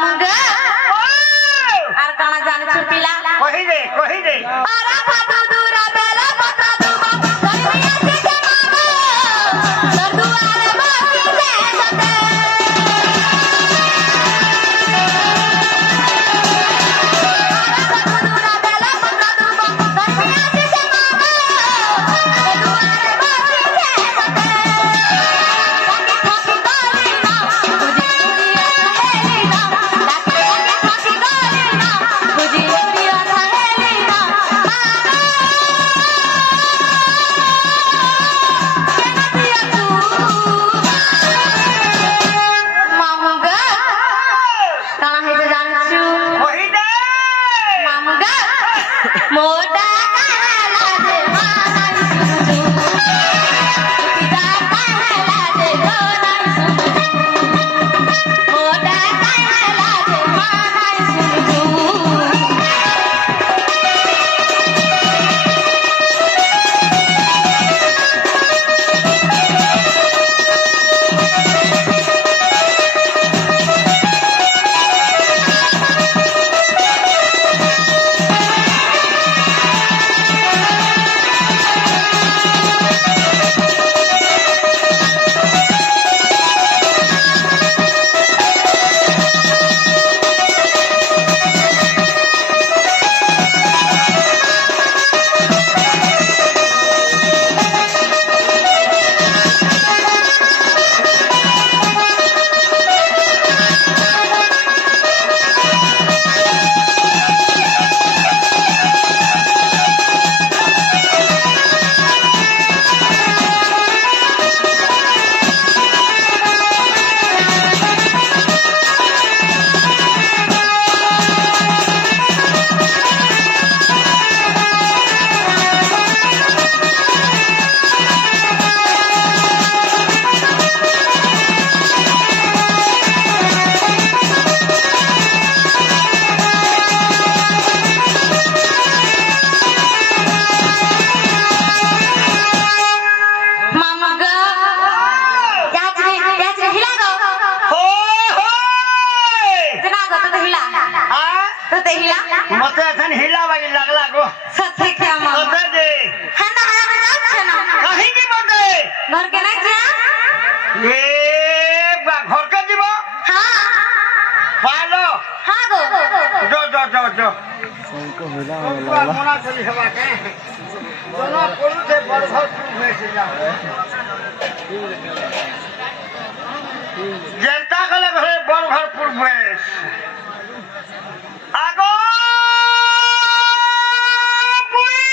मामुगा আর কানা জানে ছুপিলা কহি দে আরা ফাদু দুরা বেলা পত্রা দুবা কইয়া থেকে মামা তোর দুয়ারে বসি দে সতে আরা ফাদু দুরা বেলা পত্রা দুবা কইয়া থেকে মামা তোর দুয়ারে বসি দে সতে থাকি গলি না বুঝি উড়িয়া হেলি না ডাকে থাকি গলি না বুঝি উড়িয়া হেলি না मामुगा कहाँ है जो जानचू কহি দে मामुगा मोटा कहला दे मानाई सुनजू पिता कहला दे गोनाई सुनजू मोटा कहला दे मानाई सुनजू मामुगा याचने हिला गो जना गो तो हिला तो ते हिला মতে এখন হিলা বাগি লাগলা গো सच्चे क्या मामा মতে দে हंदा बजा बजा छे ना কাহি কি মতে घर के नहीं जा এ বা ঘরকে দিব हां পালো हां गो जो मोना चली हवा के दोनों पुरु से बरभर में से जा जनता कले घरे बरभरपुर में आगो पुरी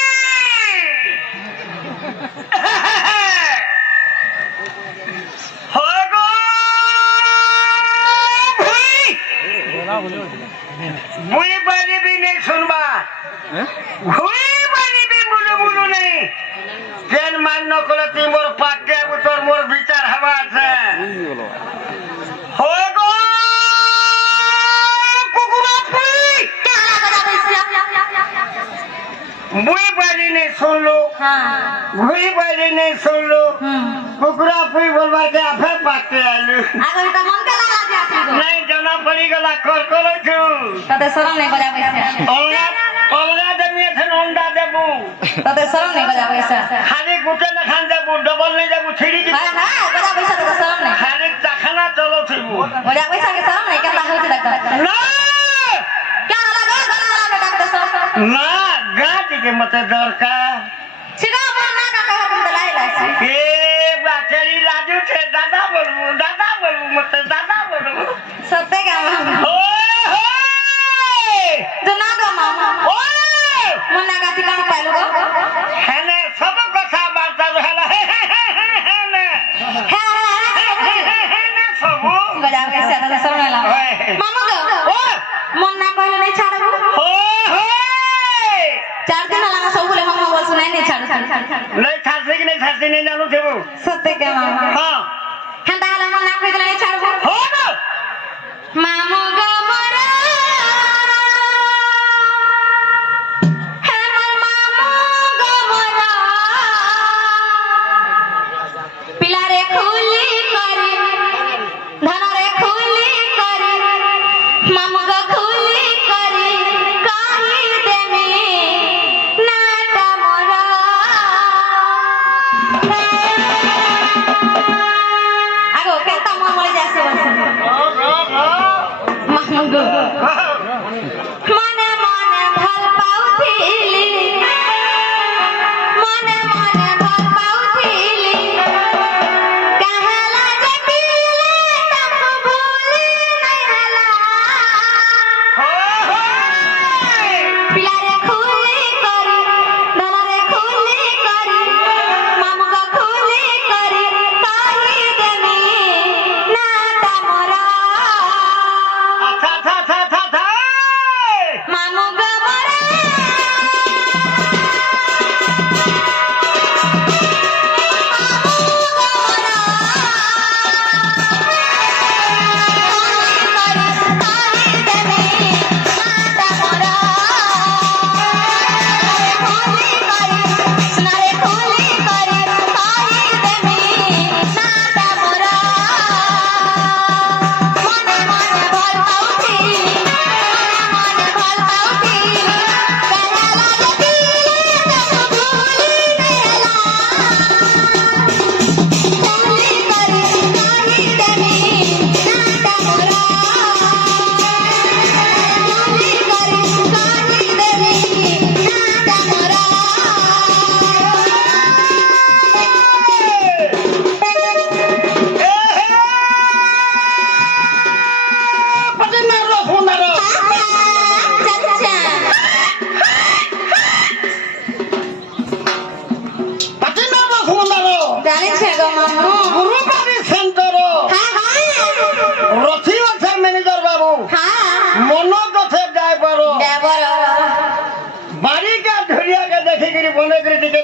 होगो भुई भुई बारी भी नहीं सुनबा भुई बारी भी मुलु मुलु नहीं जेन मान न कोले ती मोर पाके उतर मोर विचार हवा से होगो कुकुरा पुई क्या बजा बैसिया भुई बारी नहीं सुन लो हां भुई बारी नहीं सुन लो कुकुरा पुई बोलबा के आफे पाके आलू आगो तो मन के लगा जा गो नहीं जना पड़ी गला कर करो छु तते शरम नहीं बजा बैसिया অলগা দেবি এখন অন্ডা দেবু तते शरम नहीं बजा बैसिया খালি গুটে না খান দেবু ডবল नहीं देबू छिड़ी की हां हां बजा बैसिया तो शरम नहीं খালি চাখানা চলো থইবু बजा बैसिया के शरम नहीं केला होती लगता না क्या लगा गला बेटा के शरम না গাটি के मते दरकार सिगा मन ना का कह तुम लाई लाई ए बाटेरी लाजू छे दादा बोलबू मते दादा बोलबू सत्य क्या मामा ओए होए जना गो मामा ओए मन ना का ठिकाना पाइलो गो हेने सब कथा वार्ता रहला हेने सब बजा बैसिया तो शरम नहीं लगा मामा गो ओए मन ना कहले नहीं छाड़बो ओए 4 दिन लगा सब बोले हम बोल सुनाई नहीं छाड़ नहीं छाड़ते नहीं जानू थे वो सत्य क्या मामा हाँ हंदा हला मन ना कहले नहीं छाड़बो हो ना मामो गो मोरा গো মনে মনে ভাল পাউথিলি মনে মনে ভাল পাউথিলি কাহেলা জটিলে তাকু ভুলি নাই হেলা পিলারে খুলি করি ধনরে খুলি করি মামুকা খুলি করি তাহি দেমি নাটা মোরা থা থা থা থা থা মামুকা মোরা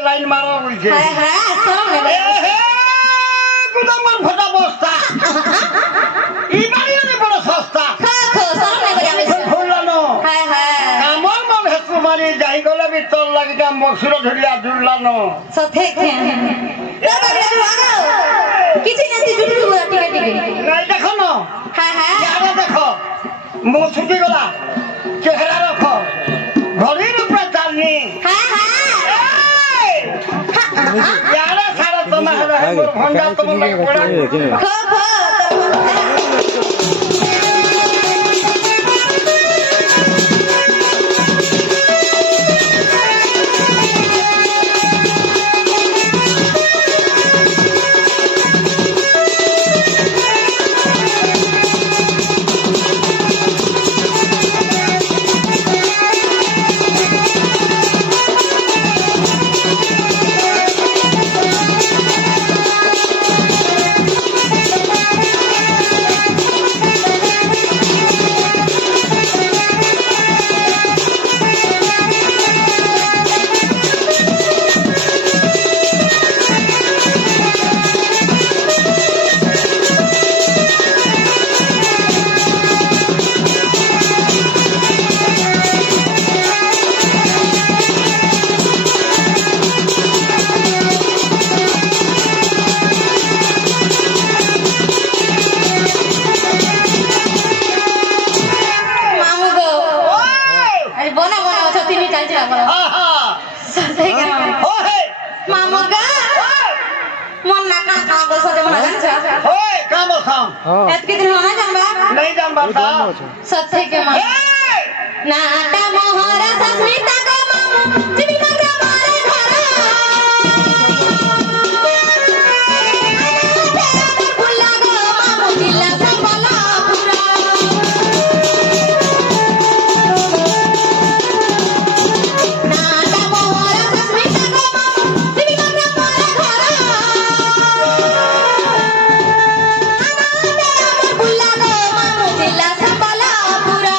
লাইন মারা বলছে গুদামার ফটা বস্তা এই বাড়ি বড় সস্তা ফুলানো কামর মন হেসু মারি যাই গলে ভিতর লাগিটা মসুর ধরিয়া জুড়লানো দেখো না দেখো মো ছুটি গলা চেহারা রখ ঘরের উপরে চালনি यारा सारा तुम्हारा है भंडा तुम लोग पड़ा नहीं जान बाता सत्य के मान नाटा मोहरा सस्मिता को मामू जीविका के मारे घरा भुला गो मामू दिला संभाला पूरा नाटा मोहरा सस्मिता को मामू जीविका के मारे घरा भुला गो मामू दिला संभाला पूरा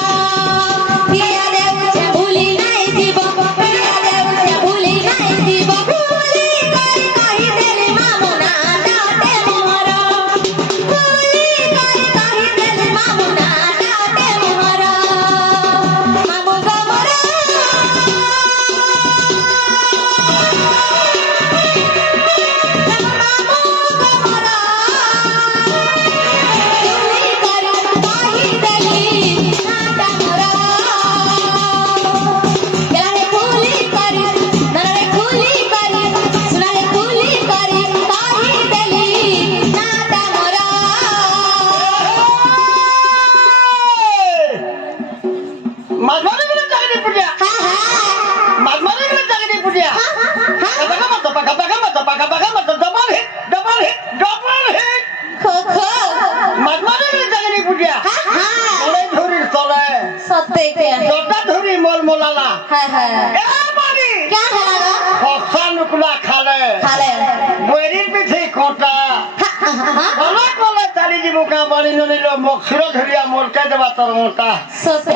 किया देव भूली नहीं जीव किया देव हाय हाय ए मारी क्या खाला गो खसा नुकला खाले खाले बोरी पीछे खोटा कोला कोला चाली जी मुका बाड़ी नो लो मक्सुरो धरिया मोरके देबा तोर मोटा सोसे